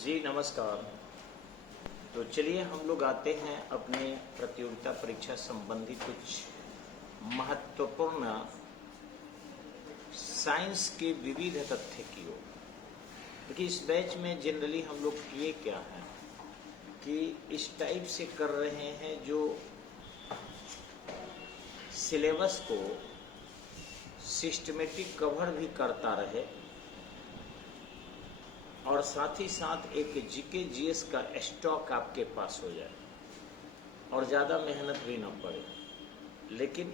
जी नमस्कार। तो चलिए हम लोग आते हैं अपने प्रतियोगिता परीक्षा संबंधी कुछ महत्वपूर्ण साइंस के विविध तथ्य की ओर। क्योंकि इस बैच में जनरली हम लोग किए क्या है कि इस टाइप से कर रहे हैं जो सिलेबस को सिस्टमेटिक कवर भी करता रहे और साथ ही साथ एक जीके जीएस का स्टॉक आपके पास हो जाए और ज़्यादा मेहनत भी ना पड़े। लेकिन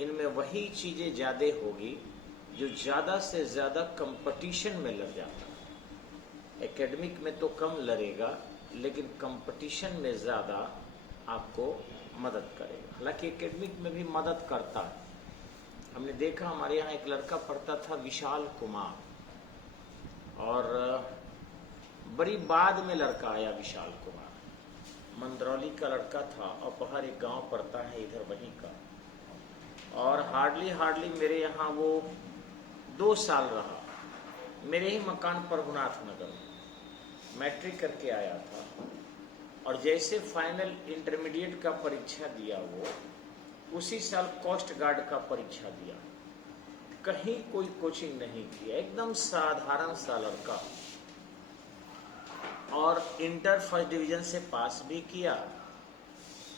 इनमें वही चीज़ें ज़्यादा होगी जो ज़्यादा से ज़्यादा कंपटीशन में लड़ जाता है। एकेडमिक में तो कम लड़ेगा लेकिन कंपटीशन में ज़्यादा आपको मदद करेगा। हालांकि एकेडमिक में भी मदद करता है। हमने देखा हमारे यहाँ एक लड़का पढ़ता था विशाल कुमार, और बड़ी बाद में लड़का आया विशाल कुमार। मंदरौली का लड़का था और बाहर एक गांव पड़ता है इधर वहीं का, और हार्डली मेरे यहाँ वो 2 साल रहा, मेरे ही मकान पर रघुनाथ नगर में। मैट्रिक करके आया था और जैसे फाइनल इंटरमीडिएट का परीक्षा दिया वो उसी साल कोस्ट गार्ड का परीक्षा दिया। कहीं कोई कोचिंग नहीं किया, एकदम साधारण सा लड़का, और इंटर फर्स्ट डिवीजन से पास भी किया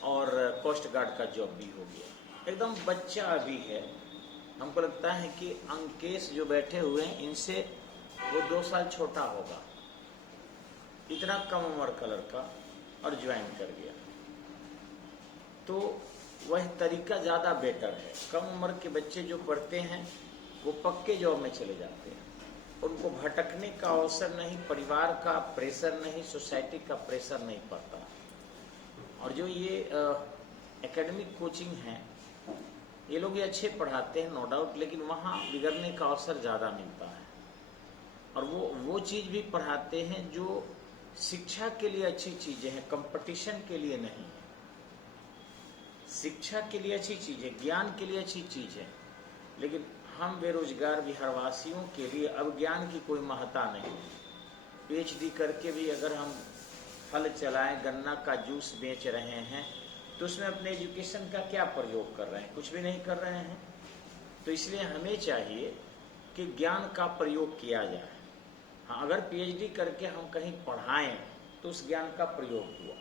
और कोस्ट गार्ड का जॉब भी हो गया। एकदम बच्चा अभी है। हमको लगता है कि अंकेश जो बैठे हुए हैं इनसे वो 2 साल छोटा होगा। इतना कम उम्र का लड़का और ज्वाइन कर गया। तो वह तरीका ज़्यादा बेटर है। कम उम्र के बच्चे जो पढ़ते हैं वो पक्के जॉब में चले जाते हैं, उनको भटकने का अवसर नहीं, परिवार का प्रेशर नहीं, सोसाइटी का प्रेशर नहीं पड़ता। और जो ये एकेडमिक कोचिंग है, ये लोग ये अच्छे पढ़ाते हैं नो डाउट, लेकिन वहाँ बिगड़ने का अवसर ज़्यादा मिलता है। और वो चीज़ भी पढ़ाते हैं जो शिक्षा के लिए अच्छी चीज़ें हैं, कंपटीशन के लिए नहीं है। शिक्षा के लिए अच्छी चीज़ है, ज्ञान के लिए अच्छी चीज़ है, लेकिन हम बेरोजगार बिहारवासियों के लिए अब ज्ञान की कोई महत्ता नहीं। पीएचडी करके भी अगर हम फल चलाएं, गन्ना का जूस बेच रहे हैं, तो उसमें अपने एजुकेशन का क्या प्रयोग कर रहे हैं? कुछ भी नहीं कर रहे हैं। तो इसलिए हमें चाहिए कि ज्ञान का प्रयोग किया जाए। हाँ, अगर पीएचडी करके हम कहीं पढ़ाएं तो उस ज्ञान का प्रयोग हुआ।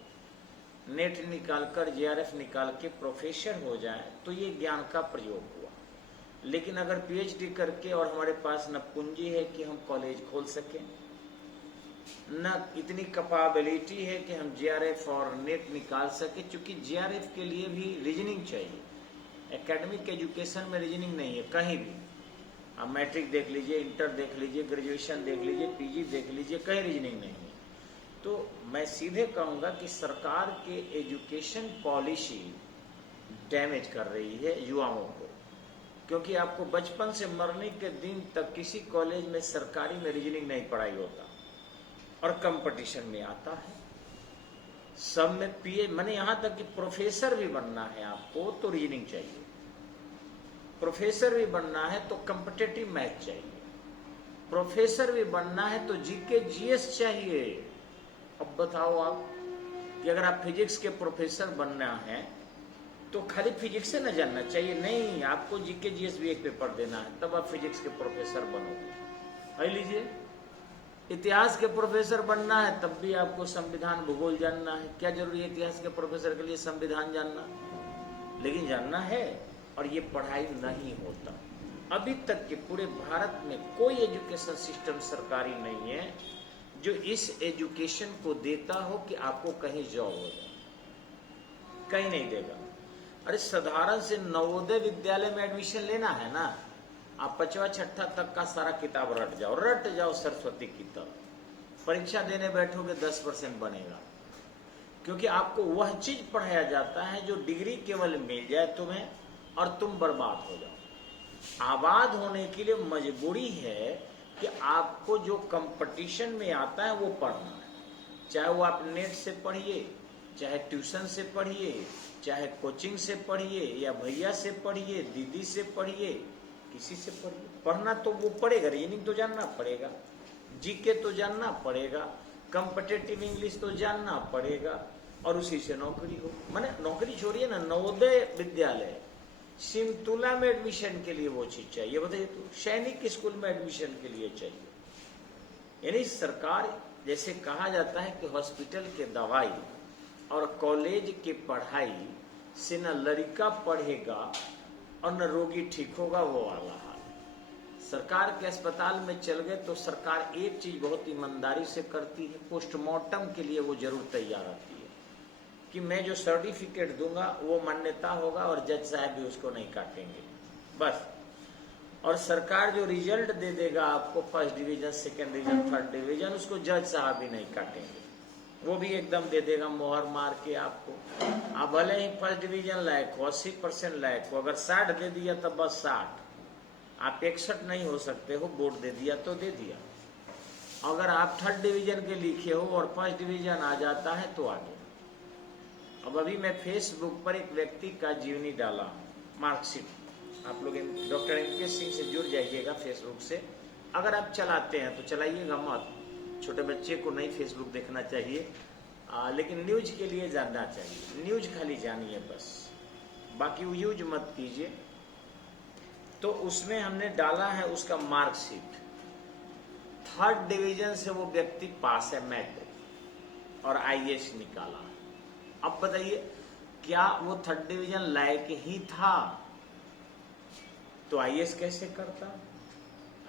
नेट निकालकर जेआरएफ निकाल के प्रोफेसर हो जाए तो ये ज्ञान का प्रयोग हुआ। लेकिन अगर पीएचडी करके और हमारे पास न पूंजी है कि हम कॉलेज खोल सकें, न इतनी कैपेबिलिटी है कि हम जेआरएफ और नेट निकाल सके, क्योंकि जेआरएफ के लिए भी रीजनिंग चाहिए। एकेडमिक एजुकेशन में रीजनिंग नहीं है कहीं भी। आप मैट्रिक देख लीजिए, इंटर देख लीजिए, ग्रेजुएशन देख लीजिए, पीजी देख लीजिए, कहीं रीजनिंग नहीं है। तो मैं सीधे कहूँगा कि सरकार के एजुकेशन पॉलिसी डैमेज कर रही है युवाओं को, क्योंकि आपको बचपन से मरने के दिन तक किसी कॉलेज में सरकारी में रीजनिंग नहीं पढ़ाई होता और कंपटीशन में आता है। सब में पीए मैंने यहाँ तक कि प्रोफेसर भी बनना है आपको तो रीजनिंग चाहिए, प्रोफेसर भी बनना है तो कॉम्पिटिटिव मैथ चाहिए, प्रोफेसर भी बनना है तो जीके जीएस चाहिए। अब बताओ आप कि अगर आप फिजिक्स के प्रोफेसर बनना है तो खाली फिजिक्स से न जानना चाहिए, नहीं, आपको जीके जीएस भी एक पेपर देना है, तब आप फिजिक्स के प्रोफेसर बनोगे। लीजिए, इतिहास के प्रोफेसर बनना है तब भी आपको संविधान भूगोल जानना है। क्या जरूरी है इतिहास के प्रोफेसर के लिए संविधान जानना? लेकिन जानना है, और ये पढ़ाई नहीं होता। अभी तक के पूरे भारत में कोई एजुकेशन सिस्टम सरकारी नहीं है जो इस एजुकेशन को देता हो कि आपको कहीं जॉब हो जाए। कहीं नहीं देगा। अरे साधारण से नवोदय विद्यालय में एडमिशन लेना है ना, आप 5वां 6ठा तक का सारा किताब रट जाओ सरस्वती की तरह। परीक्षा देने बैठोगे 10% बनेगा, क्योंकि आपको वह चीज पढ़ाया जाता है जो डिग्री केवल मिल जाए तुम्हें और तुम बर्बाद हो जाओ। आबाद होने के लिए मजबूरी है कि आपको जो कंपटीशन में आता है वो पढ़ना है। चाहे वो आप नेट से पढ़िए, चाहे ट्यूशन से पढ़िए, चाहे कोचिंग से पढ़िए, या भैया से पढ़िए, दीदी से पढ़िए, किसी से पढ़िए। पढ़ना तो वो पड़ेगा, रीजनिंग तो जानना पड़ेगा, जीके तो जानना पड़ेगा, कॉम्पिटिटिव इंग्लिश तो जानना पड़ेगा और उसी से नौकरी हो। माने नौकरी छोड़िए ना, नवोदय विद्यालय सिमतुला में एडमिशन के लिए वो चीज चाहिए, बताइए तो सैनिक स्कूल में एडमिशन के लिए चाहिए। यानी सरकार, जैसे कहा जाता है कि हॉस्पिटल के दवाई और कॉलेज की पढ़ाई से न लड़का पढ़ेगा और न रोगी ठीक होगा, वो वाला हाल है। सरकार के अस्पताल में चल गए तो सरकार एक चीज बहुत ईमानदारी से करती है, पोस्टमार्टम के लिए वो जरूर तैयार रहती है कि मैं जो सर्टिफिकेट दूंगा वो मान्यता होगा और जज साहब भी उसको नहीं काटेंगे बस। और सरकार जो रिजल्ट दे देगा आपको, first division, second division, third division, उसको जज साहब भी नहीं काटेंगे, वो भी एकदम दे देगा मोहर मार के आपको। आप भले ही फर्स्ट डिवीजन लायक हो, 80% लायक हो, अगर 60 दे दिया तो बस 60, आप 61 नहीं हो सकते हो, बोर्ड दे दिया तो दे दिया। अगर आप थर्ड डिवीजन के लिखे हो और फर्स्ट डिवीजन आ जाता है तो आगे। अब अभी मैं फेसबुक पर एक व्यक्ति का जीवनी डाला, मार्कशीट, आप लोग डॉक्टर एम.के. सिंह से जुड़ जाइएगा फेसबुक से। अगर आप चलाते हैं तो चलाइएगा मत, छोटे बच्चे को नहीं फेसबुक देखना चाहिए, लेकिन न्यूज के लिए जानना चाहिए, न्यूज खाली जानिए बस, बाकी यूज मत कीजिए। तो उसमें हमने डाला है उसका मार्कशीट, थर्ड डिवीजन से वो व्यक्ति पास है मैट्रिक और आईएएस निकाला। अब बताइए क्या वो थर्ड डिवीजन लायक ही था तो आईएएस कैसे करता?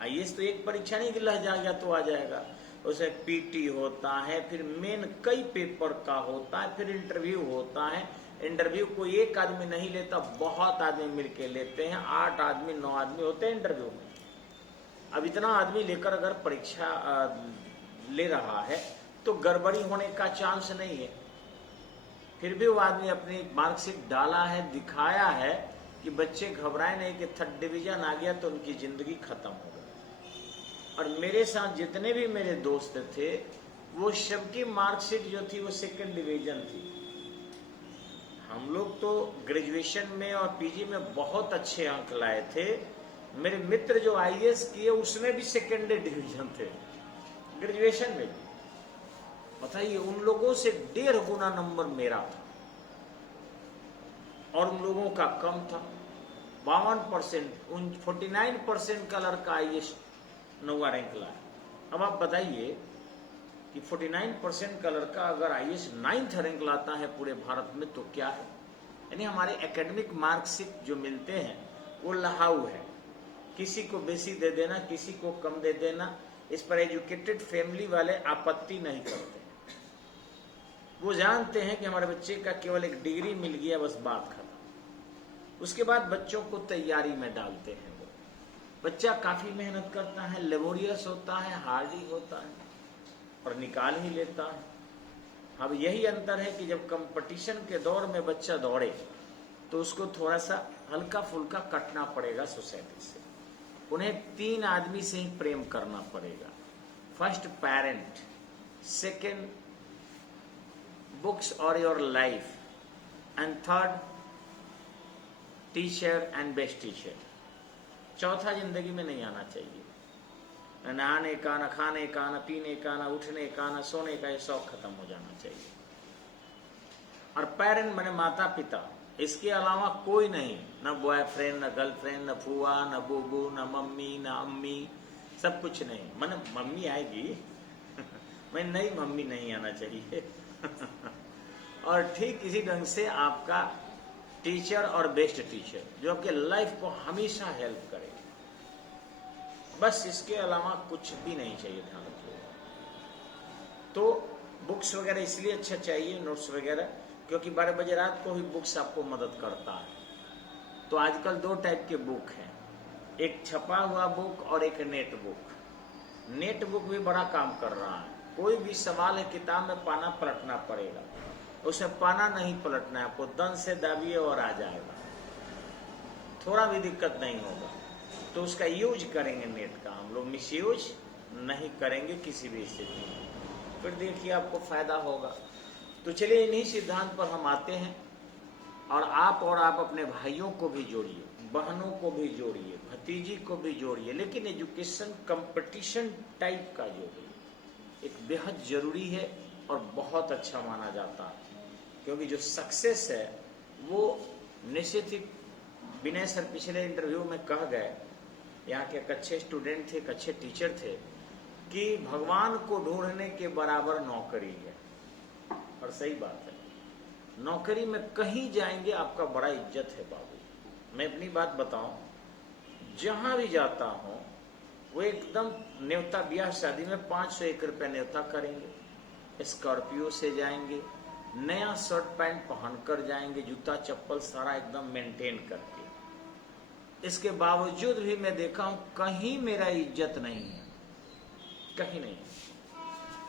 आईएएस तो एक परीक्षा नहीं कि लह जाएगा तो आ जाएगा, उसे पीटी होता है, फिर मेन कई पेपर का होता है, फिर इंटरव्यू होता है। इंटरव्यू कोई एक आदमी नहीं लेता, बहुत आदमी मिलके लेते हैं, 8 आदमी 9 आदमी होते हैं इंटरव्यू में। अब इतना आदमी लेकर अगर परीक्षा ले रहा है तो गड़बड़ी होने का चांस नहीं है। फिर भी वो आदमी अपनी मार्कशीट डाला है, दिखाया है कि बच्चे घबराए नहीं कि थर्ड डिवीजन आ गया तो उनकी जिंदगी खत्म हो गई। और मेरे साथ जितने भी मेरे दोस्त थे वो सबकी मार्कशीट जो थी वो सेकंड डिवीजन थी। हम लोग तो ग्रेजुएशन में और पीजी में बहुत अच्छे अंक लाए थे। मेरे मित्र जो आईएएस किए उसमें भी सेकंड डिवीजन थे, ग्रेजुएशन में भी। बताइए, उन लोगों से 1.5 गुना नंबर मेरा था और उन लोगों का कम था। 52%, 49% का लड़का आईएएस 9वां रैंक लाया। अब आप बताइए कि 49% का लड़का अगर आईएएस 9th रैंक लाता है पूरे भारत में तो क्या है। यानी हमारे एकेडमिक मार्कशीट जो मिलते हैं वो लहाऊ है, किसी को बेसी दे देना, किसी को कम दे देना, इस पर एजुकेटेड फैमिली वाले आपत्ति नहीं करते। वो जानते हैं कि हमारे बच्चे का केवल एक डिग्री मिल गया, बस बात खत्म। उसके बाद बच्चों को तैयारी में डालते हैं। वो बच्चा काफी मेहनत करता है, लेबोरियस होता है, हार्डी होता है और निकाल ही लेता है। अब यही अंतर है कि जब कंपटीशन के दौर में बच्चा दौड़े तो उसको थोड़ा सा हल्का फुल्का कटना पड़ेगा सोसाइटी से। उन्हें 3 आदमी से ही प्रेम करना पड़ेगा। फर्स्ट पेरेंट, सेकेंड बुक्स और your life, and third teacher and best teacher. चौथा जिंदगी में नहीं आना चाहिए। न नहाने का, न खाने का, न पीने का, न उठने का, न सोने का, ये शौक खत्म हो जाना चाहिए। और पेरेंट माने माता पिता, इसके अलावा कोई नहीं, न बॉयफ्रेंड, न गर्लफ्रेंड, न फुआ, न बूबू, न मम्मी, न अम्मी, सब कुछ नहीं। माने मम्मी आएगी मैं नई मम्मी नहीं आना चाहिए और ठीक इसी ढंग से आपका टीचर और बेस्ट टीचर जो आपके लाइफ को हमेशा हेल्प करे, बस इसके अलावा कुछ भी नहीं चाहिए। ध्यान रखिए। तो बुक्स वगैरह इसलिए अच्छा चाहिए, नोट्स वगैरह, क्योंकि 12 बजे रात को ही बुक्स आपको मदद करता है। तो आजकल 2 टाइप के बुक हैं, एक छपा हुआ बुक और एक नेट बुक। नेट बुक भी बड़ा काम कर रहा है। कोई भी सवाल है किताब में, पाना पलटना पड़ेगा, उसमें पाना नहीं पलटना है, आपको दन से दाबिए और आ जाएगा, थोड़ा भी दिक्कत नहीं होगा। तो उसका यूज करेंगे नेट का, हम लोग मिसयूज नहीं करेंगे किसी भी स्थिति में, फिर देखिए आपको फायदा होगा। तो चलिए इन्हीं सिद्धांत पर हम आते हैं। और आप अपने भाइयों को भी जोड़िए, बहनों को भी जोड़िए, भतीजी को भी जोड़िए, लेकिन एजुकेशन कंपटीशन टाइप का जोड़िए। एक बेहद जरूरी है और बहुत अच्छा माना जाता है, क्योंकि जो सक्सेस है वो निश्चित ही, विनय सर पिछले इंटरव्यू में कह गए, यहाँ के एक अच्छे स्टूडेंट थे, एक अच्छे टीचर थे, कि भगवान को ढूंढने के बराबर नौकरी है। और सही बात है, नौकरी में कहीं जाएंगे आपका बड़ा इज्जत है बाबू। मैं अपनी बात बताऊं, जहां भी जाता हूं वो एकदम न्योता, ब्याह शादी में 501 रुपया न्योता करेंगे, स्कॉर्पियो से जाएंगे, नया शर्ट पैंट पहनकर जाएंगे, जूता चप्पल सारा एकदम मेंटेन करके। इसके बावजूद भी मैं देखा हूं कहीं मेरा इज्जत नहीं है, कहीं नहीं।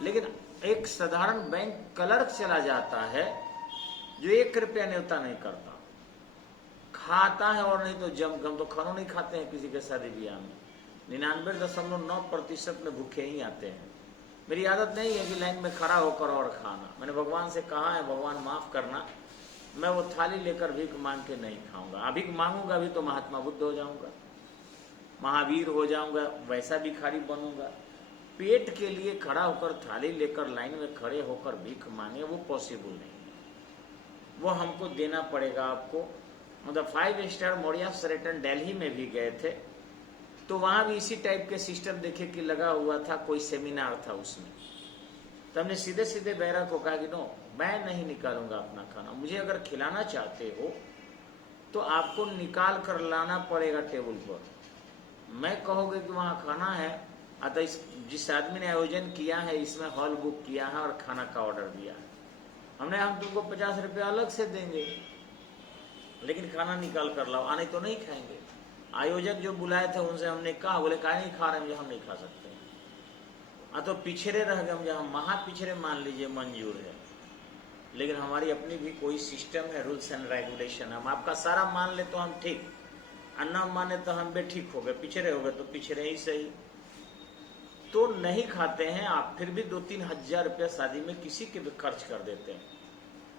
लेकिन एक साधारण बैंक क्लर्क चला जाता है जो 1 रुपया न्योता नहीं करता, खाता है और नहीं तो जम तो खाना नहीं खाते हैं किसी के शादी ब्याह में। 99.9% में भूखे ही आते हैं। मेरी आदत नहीं है कि लाइन में खड़ा होकर और खाना। मैंने भगवान से कहा है, भगवान माफ करना, मैं वो थाली लेकर भीख मांग के नहीं खाऊंगा। अभी मांगूंगा भी तो महात्मा बुद्ध हो जाऊंगा, महावीर हो जाऊंगा, वैसा भिखारी बनूंगा। पेट के लिए खड़ा होकर थाली लेकर लाइन में खड़े होकर भीख मांगे, वो पॉसिबल नहीं है। वो हमको देना पड़ेगा आपको। मतलब 5 स्टार मोरिया शेरेटन दिल्ली में भी गए थे, तो वहां भी इसी टाइप के सिस्टम देखे कि लगा हुआ था, कोई सेमिनार था उसमें। तो हमने सीधे सीधे बैरा को कहा कि नो, मैं नहीं निकालूंगा अपना खाना, मुझे अगर खिलाना चाहते हो तो आपको निकाल कर लाना पड़ेगा टेबल पर। मैं कहोगे कि वहां खाना है, अतः जिस आदमी ने आयोजन किया है इसमें हॉल बुक किया है और खाना का ऑर्डर दिया है, हम तुमको 50 रुपया अलग से देंगे, लेकिन खाना निकाल कर लाओ। आने तो नहीं खाएंगे। आयोजक जो बुलाए थे उनसे हमने कहा, बोले कहा नहीं खा रहे हैं, हम नहीं खा सकते। तो पिछड़े रह गए हम, जहाँ महा पिछड़े मान लीजिए मंजूर है, लेकिन हमारी अपनी भी कोई सिस्टम है, रूल्स एंड रेगुलेशन। हम आपका सारा मान ले तो हम ठीक, अन्ना माने तो हम बेठीक हो गए, पिछड़े हो गए तो पिछड़े ही सही। तो नहीं खाते हैं आप, फिर भी 2-3 हजार रुपया शादी में किसी के भी खर्च कर देते हैं,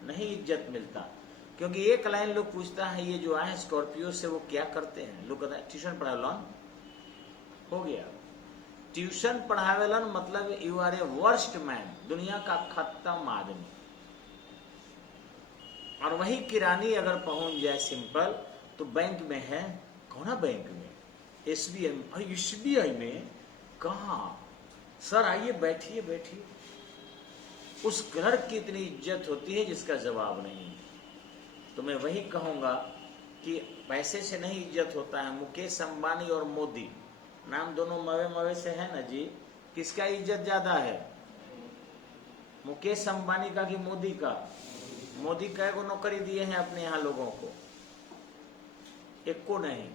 नहीं इज्जत मिलता। क्योंकि एक लाइन लोग पूछता है, ये जो आए स्कॉर्पियो से वो क्या करते हैं? लोग कहते हैं ट्यूशन पढ़ावेलन हो गया। ट्यूशन पढ़ावेलन मतलब you are a worst man, दुनिया का खत्म आदमी। और वही किरानी अगर पहुंच जाए सिंपल, तो बैंक में है, कौन बैंक में? एसबीआई में। कहा? सर आइए बैठिए बैठिए। उस क्लर्क की इतनी इज्जत होती है जिसका जवाब नहीं। तो मैं वही कहूंगा कि पैसे से नहीं इज्जत होता है। मुकेश अंबानी और मोदी, नाम दोनों मवे मवे से है ना जी, किसका इज्जत ज्यादा है? मुकेश अंबानी का कि मोदी का? मोदी कई को नौकरी दिए हैं अपने यहाँ लोगों को? एक को नहीं।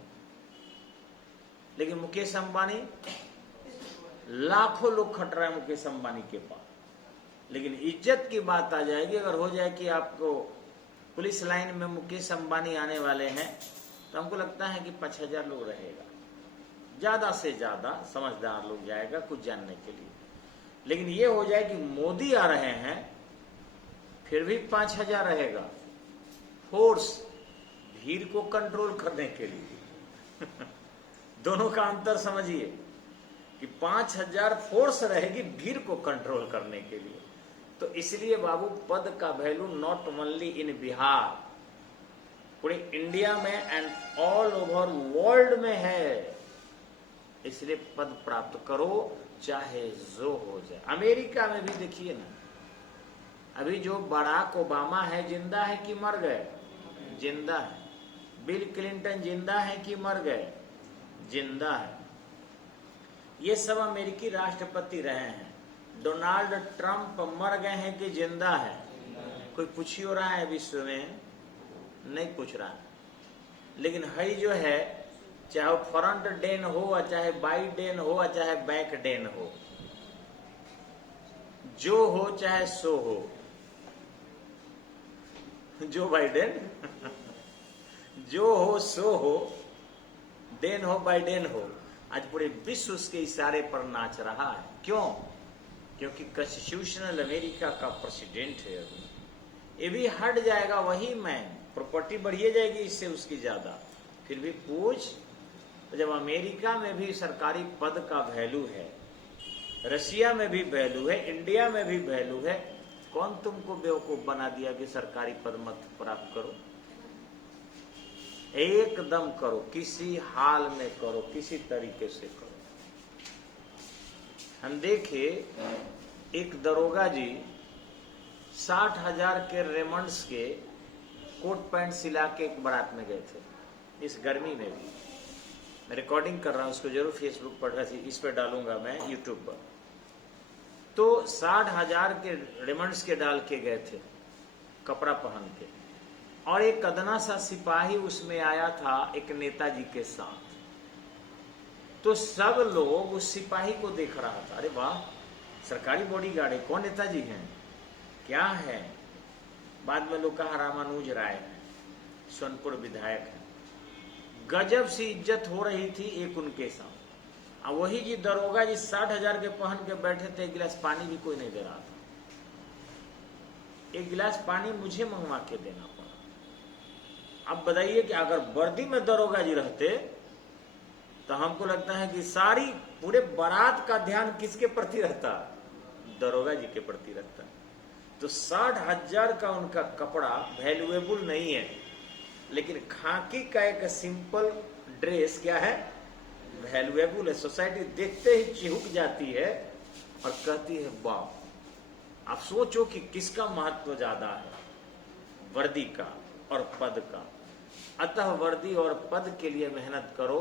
लेकिन मुकेश अंबानी, लाखों लोग खट रहे हैं मुकेश अंबानी के पास। लेकिन इज्जत की बात आ जाएगी, अगर हो जाए कि आपको पुलिस लाइन में मुकेश अंबानी आने वाले हैं, तो हमको लगता है कि 5000 लोग रहेगा, ज्यादा से ज्यादा समझदार लोग जाएगा कुछ जानने के लिए। लेकिन ये हो जाए कि मोदी आ रहे हैं, फिर भी 5000 रहेगा, फोर्स भीड़ को कंट्रोल करने के लिए। दोनों का अंतर समझिए कि 5000 फोर्स रहेगी भीड़ को कंट्रोल करने के लिए। तो इसलिए बाबू, पद का value not only in Bihar, पूरे इंडिया में एंड ऑल ओवर वर्ल्ड में है। इसलिए पद प्राप्त करो, चाहे जो हो जाए। अमेरिका में भी देखिए ना, अभी जो बराक ओबामा है, जिंदा है कि मर गए? जिंदा है। बिल क्लिंटन जिंदा है कि मर गए? जिंदा है। ये सब अमेरिकी राष्ट्रपति रहे हैं। डोनाल्ड ट्रंप मर गए हैं कि जिंदा है? कोई पूछ हो रहा है विश्व में? नहीं पूछ रहा है। लेकिन है जो है, चाहे वो फ्रंट डेन हो, चाहे बाइडेन हो, चाहे बैक डेन हो, जो हो चाहे सो हो, जो बाइडेन जो हो सो हो, डेन हो बाइडेन हो, आज पूरे विश्व उसके इशारे पर नाच रहा है। क्यों? क्योंकि कॉन्स्टिट्यूशनल अमेरिका का प्रेसिडेंट है। अभी ये भी हट जाएगा, वही मैन, प्रॉपर्टी बढ़िए जाएगी इससे उसकी ज्यादा। फिर भी पूछ, तो जब अमेरिका में भी सरकारी पद का वैल्यू है, रशिया में भी वैल्यू है, इंडिया में भी वैल्यू है। कौन तुमको बेवकूफ बना दिया कि सरकारी पद मत प्राप्त करो? एकदम करो, किसी हाल में करो, किसी तरीके से करो। हम देखे एक दरोगा जी 60,000 के रेमंड्स के कोट पैंट सिला के एक बारात में गए थे, इस गर्मी में भी। मैं रिकॉर्डिंग कर रहा हूं, उसको जरूर फेसबुक पर इस पर डालूंगा मैं, यूट्यूब पर। तो 60,000 के रेमंड्स के डाल के गए थे कपड़ा पहन के, और एक अदना सा सिपाही उसमें आया था एक नेताजी के साथ। तो सब लोग उस सिपाही को देख रहा था, अरे वाह सरकारी बॉडीगार्ड है, कौन नेताजी हैं, क्या है। बाद में लोग कहा रामानुज राय है, सोनपुर विधायक है। गजब सी इज्जत हो रही थी एक उनके साथ। अब वही जी दरोगा जी 60,000 के पहन के बैठे थे, एक गिलास पानी भी कोई नहीं दे रहा था। एक गिलास पानी मुझे मंगवा के देना पड़ा। अब बताइए कि अगर वर्दी में दरोगा जी रहते तो हमको लगता है कि सारी पूरे बारात का ध्यान किसके प्रति रहता, दरोगा जी के प्रति रहता। तो 60,000 का उनका कपड़ा वैल्यूएबल नहीं है, लेकिन खाकी का एक सिंपल ड्रेस क्या है, वैल्यूएबल है। सोसाइटी देखते ही चिहुक जाती है और कहती है वाह। आप सोचो कि किसका महत्व ज्यादा है, वर्दी का और पद का। अतः वर्दी और पद के लिए मेहनत करो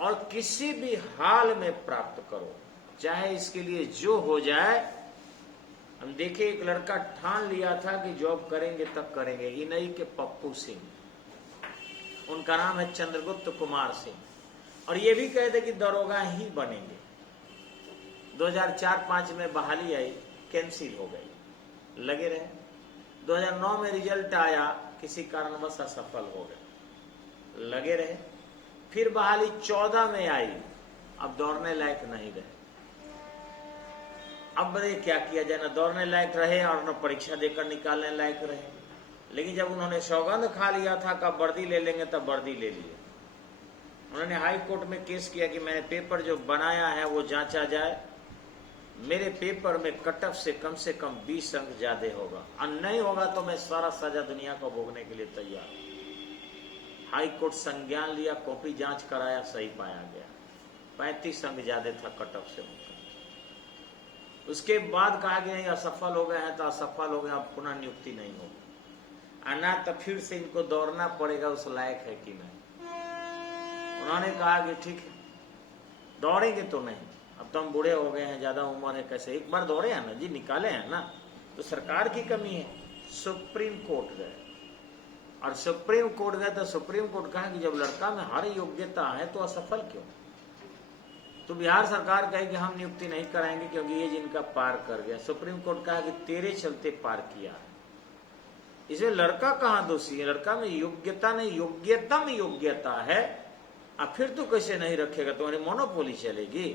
और किसी भी हाल में प्राप्त करो, चाहे इसके लिए जो हो जाए। हम देखे एक लड़का ठान लिया था कि जॉब करेंगे तब करेंगे, इनई के पप्पू सिंह, उनका नाम है चंद्रगुप्त कुमार सिंह, और ये भी कहते कि दरोगा ही बनेंगे। 2004-5 में बहाली आई, कैंसिल हो गई, लगे रहे। 2009 में रिजल्ट आया, किसी कारणवश असफल हो गए, लगे रहे। फिर बहाली 14 में आई, अब दौड़ने लायक नहीं रहे। अब बताइए क्या किया जाए, ना दौड़ने लायक रहे और न परीक्षा देकर निकालने लायक रहे। लेकिन जब उन्होंने सौगंध खा लिया था कि वर्दी ले लेंगे, तब वर्दी ले लिए। उन्होंने हाई कोर्ट में केस किया कि मैंने पेपर जो बनाया है वो जांचा जाए, मेरे पेपर में कट ऑफ से कम 20 अंक ज्यादा होगा, और नहीं होगा तो मैं सारा सजा दुनिया को भोगने के लिए तैयार हूं। हाई कोर्ट संज्ञान लिया, कॉपी जांच कराया, सही पाया गया, 35 अंक ज्यादा था कट ऑफ से। उसके बाद कहा गया असफल हो गए हैं तो असफल हो गए, अब पुनः नियुक्ति नहीं होगी, आना तो फिर से इनको दौड़ना पड़ेगा उस लायक है कि नहीं। उन्होंने कहा कि ठीक है दौड़ेंगे तो नहीं, अब तो हम बूढ़े हो गए हैं, ज्यादा उम्र है, कैसे एक बार दौड़े हैं ना जी, निकाले हैं ना, तो सरकार की कमी है। सुप्रीम कोर्ट गए, और सुप्रीम कोर्ट गए तो सुप्रीम कोर्ट कहा कि जब लड़का में हर योग्यता है तो असफल क्यों। तो बिहार सरकार कहे कि हम नियुक्ति नहीं कराएंगे क्योंकि ये जिनका पार कर गया। सुप्रीम कोर्ट कहा कि तेरे चलते पार किया है। इसमें लड़का कहाँ दोषी है, लड़का में योग्यता नहीं, योग्यतम योग्यता है। अब फिर तू कैसे नहीं रखेगा, तुम्हारी मोनोपोली चलेगी।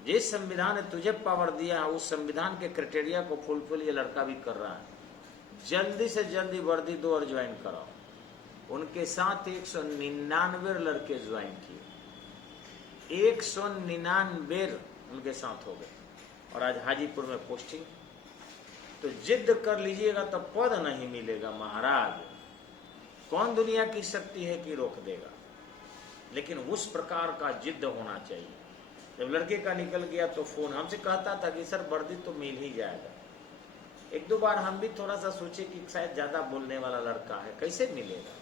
जिस संविधान ने तुझे पावर दिया है उस संविधान के क्राइटेरिया को फुलफिल ये लड़का भी कर रहा है। जल्दी से जल्दी वर्दी दो और ज्वाइन कराओ। उनके साथ 199 लड़के ज्वाइन किए, 199 उनके साथ हो गए, और आज हाजीपुर में पोस्टिंग। तो जिद कर लीजिएगा तो पद नहीं मिलेगा महाराज। कौन दुनिया की शक्ति है कि रोक देगा, लेकिन उस प्रकार का जिद होना चाहिए। जब लड़के का निकल गया तो फोन हमसे कहता था कि सर वर्दी तो मिल ही जाएगा। एक दो बार हम भी थोड़ा सा सोचे कि शायद ज्यादा बोलने वाला लड़का है, कैसे मिलेगा,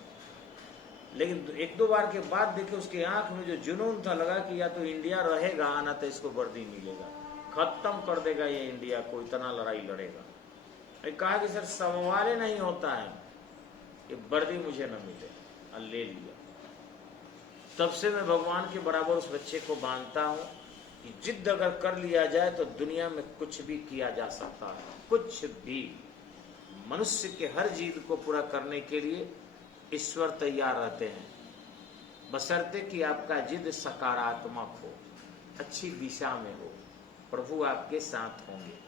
लेकिन एक दो बार के बाद देखे उसके आंख में जो जुनून था, लगा कि या तो इंडिया रहेगा ना तो इसको वर्दी मिलेगा, खत्म कर देगा ये इंडिया को, इतना लड़ाई लड़ेगा। कहा कि सर सवाल ही नहीं होता है कि वर्दी मुझे न मिले, और ले लिया। तब से मैं भगवान के बराबर उस बच्चे को मानता हूं कि जिद अगर कर लिया जाए तो दुनिया में कुछ भी किया जा सकता है, कुछ भी। मनुष्य के हर जिद को पूरा करने के लिए ईश्वर तैयार रहते हैं, बशर्ते कि आपका जिद सकारात्मक हो, अच्छी दिशा में हो, प्रभु आपके साथ होंगे।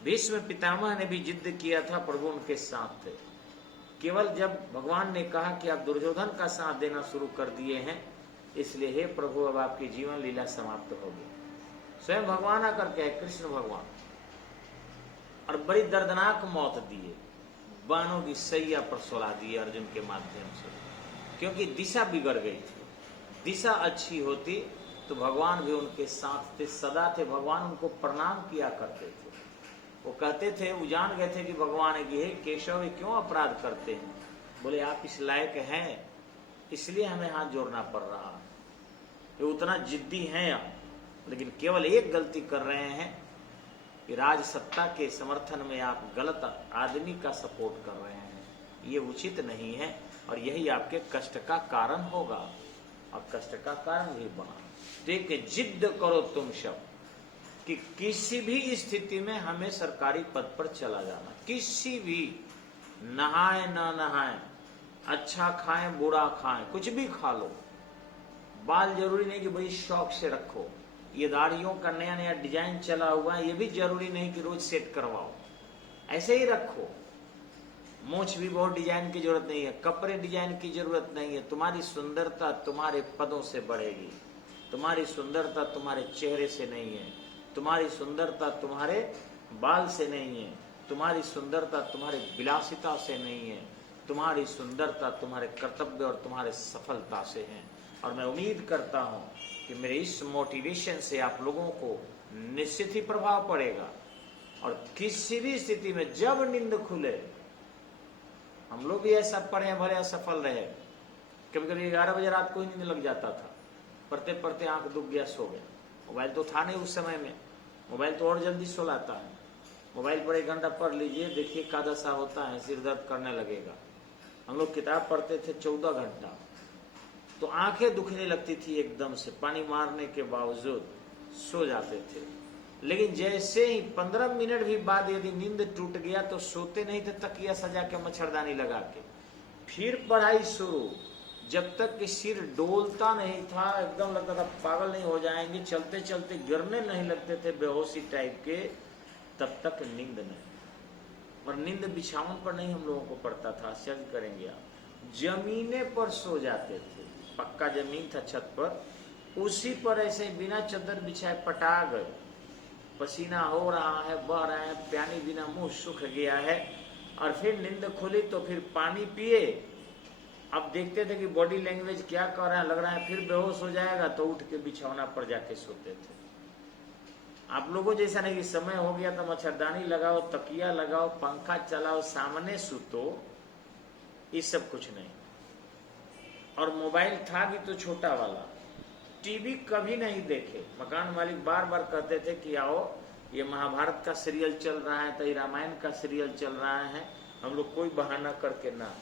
भीष्म पितामह ने भी जिद किया था, प्रभु उनके साथ थे। केवल जब भगवान ने कहा कि आप दुर्योधन का साथ देना शुरू कर दिए हैं, इसलिए हे प्रभु अब आपकी जीवन लीला समाप्त होगी। स्वयं भगवान आकर के कृष्ण भगवान, और बड़ी दर्दनाक मौत दिए, बाणों की सैया पर सुला दिए अर्जुन के माध्यम से, क्योंकि दिशा बिगड़ गई थी। दिशा अच्छी होती तो भगवान भी उनके साथ थे, सदा थे, भगवान उनको प्रणाम किया करते थे। वो कहते थे, वो जान गए थे कि भगवान ये केशव ये क्यों अपराध करते हैं, बोले आप इस लायक हैं इसलिए हमें हाथ जोड़ना पड़ रहा है, ये उतना जिद्दी हैं आप, लेकिन केवल एक गलती कर रहे हैं कि राज सत्ता के समर्थन में आप गलत आदमी का सपोर्ट कर रहे हैं, ये उचित नहीं है और यही आपके कष्ट का कारण होगा, और कष्ट का कारण भी बना। तो एक जिद्द करो तुम सब कि किसी भी स्थिति में हमें सरकारी पद पर चला जाना, किसी भी, नहाए ना नहाए, अच्छा खाएं बुरा खाएं, कुछ भी खा लो, बाल जरूरी नहीं कि भाई शौक से रखो, ये दाढ़ियों का नया नया डिजाइन चला हुआ है, ये भी जरूरी नहीं कि रोज सेट करवाओ, ऐसे ही रखो। मूंछ भी बहुत डिजाइन की जरूरत नहीं है, कपड़े डिजाइन की जरूरत नहीं है, तुम्हारी सुंदरता तुम्हारे पदों से बढ़ेगी, तुम्हारी सुंदरता तुम्हारे चेहरे से नहीं है, तुम्हारी सुंदरता तुम्हारे बाल से नहीं है, तुम्हारी सुंदरता तुम्हारी विलासिता से नहीं है, तुम्हारी सुंदरता तुम्हारे कर्तव्य और तुम्हारे सफलता से है। और मैं उम्मीद करता हूं कि मेरे इस मोटिवेशन से आप लोगों को निश्चित ही प्रभाव पड़ेगा, और किसी भी स्थिति में जब नींद खुले, हम लोग भी ऐसा पढ़े भले असफल रहे, कभी कभी 11 बजे रात को ही नींद लग जाता था, पढ़ते पढ़ते आंख दुख गया, सो गया। मोबाइल तो था नहीं उस समय में, मोबाइल तो और जल्दी सुलाता है, मोबाइल पर 1 घंटा पढ़ लीजिए, देखिए क्या दशा होता है, सिर दर्द करने लगेगा। हम लोग किताब पढ़ते थे 14 घंटा, तो आंखें दुखने लगती थी एकदम से, पानी मारने के बावजूद सो जाते थे। लेकिन जैसे ही 15 मिनट भी बाद यदि नींद टूट गया तो सोते नहीं थे, तकिया सजा के मच्छरदानी लगा के, फिर पढ़ाई शुरू, जब तक कि सिर डोलता नहीं था, एकदम लगता था पागल नहीं हो जाएंगे, चलते चलते गिरने नहीं लगते थे बेहोशी टाइप के, तब तक नींद नहीं। और नींद बिछावन पर नहीं हम लोगों को पड़ता था, आश्चर्य करेंगे आप, जमीने पर सो जाते थे, पक्का जमीन था छत पर, उसी पर ऐसे बिना चादर बिछाए पटा गए, पसीना हो रहा है, बह रहा है, पानी बिना मुंह सूख गया है, और फिर नींद खुली तो फिर पानी पिए। अब देखते थे कि बॉडी लैंग्वेज क्या कर रहा है, लग रहा है फिर बेहोश हो जाएगा, तो उठ के बिछौना पर जाके सोते थे। आप लोगों जैसा नहीं कि समय हो गया तो मच्छरदानी लगाओ, तकिया लगाओ, पंखा चलाओ, सामने सुतो, ये सब कुछ नहीं। और मोबाइल था भी तो छोटा वाला, टीवी कभी नहीं देखे। मकान मालिक बार बार कहते थे कि आओ, ये महाभारत का सीरियल चल रहा है, तो ये रामायण का सीरियल चल रहा है, हम लोग कोई बहाना करके ना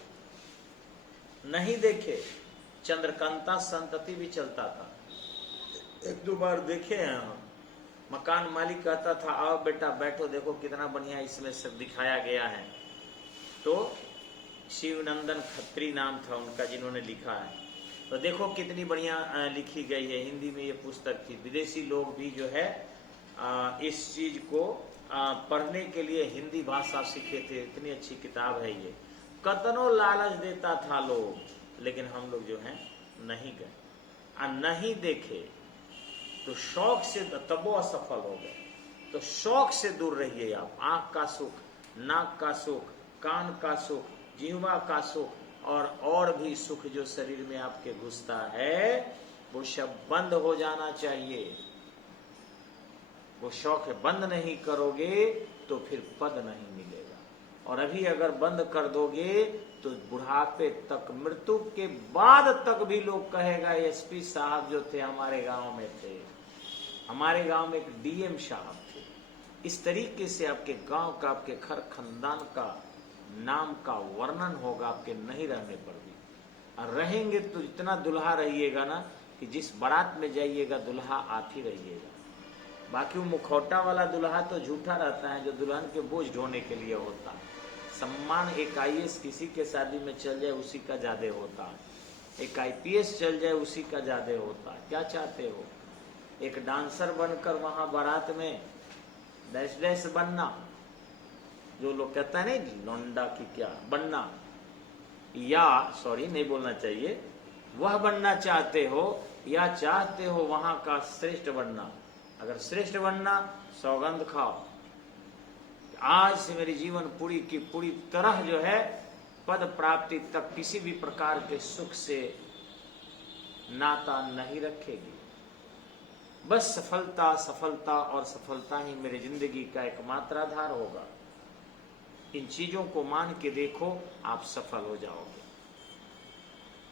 नहीं देखे। चंद्रकांता संतति भी चलता था, 1-2 बार देखे हैं हम। मकान मालिक कहता था आओ बेटा बैठो, देखो कितना बढ़िया इसमें सब दिखाया गया है। तो शिवनंदन खत्री नाम था उनका जिन्होंने लिखा है, तो देखो कितनी बढ़िया लिखी गई है, हिंदी में ये पुस्तक थी। विदेशी लोग भी जो है इस चीज को पढ़ने के लिए हिंदी भाषा सीखे थे, इतनी अच्छी किताब है ये। कतनो लालच देता था लोग, लेकिन हम लोग जो है नहीं गए, नहीं देखे, तो शौक से तब वो असफल हो गए। तो शौक से दूर रहिए आप, आंख का सुख, नाक का सुख, कान का सुख, जीवा का सुख और भी सुख जो शरीर में आपके घुसता है, वो सब बंद हो जाना चाहिए। वो शौक बंद नहीं करोगे तो फिर पद नहीं मिलेगा, और अभी अगर बंद कर दोगे तो बुढ़ापे तक, मृत्यु के बाद तक भी लोग कहेगा एसपी साहब जो थे हमारे गांव में थे, हमारे गांव में एक डीएम साहब थे। इस तरीके से आपके गांव का, आपके घर खानदान का नाम का वर्णन होगा आपके नहीं रहने पर भी। और रहेंगे तो इतना दुल्हा रहिएगा ना कि जिस बारात में जाइएगा दुल्हा आप ही रहिएगा। बाकी वो मुखौटा वाला दुल्हा तो झूठा रहता है, जो दुल्हन के बोझ ढोने के लिए होता है। सम्मान एक आईएएस किसी के शादी में चल जाए उसी का ज्यादा होता है, एक आईपीएस चल जाए उसी का ज्यादा होता है। क्या चाहते हो, एक डांसर बनकर वहां बारात में डैश डैश बनना, जो लोग कहता है नहीं लौंडा की क्या बनना, या सॉरी नहीं बोलना चाहिए, वह बनना चाहते हो या चाहते हो वहां का श्रेष्ठ बनना। अगर श्रेष्ठ बनना, सौगंध खाओ, आज से मेरी जीवन पूरी की पूरी तरह जो है पद प्राप्ति तक किसी भी प्रकार के सुख से नाता नहीं रखेगी। बस सफलता, सफलता और सफलता ही मेरी जिंदगी का एकमात्र आधार होगा। इन चीजों को मान के देखो, आप सफल हो जाओगे।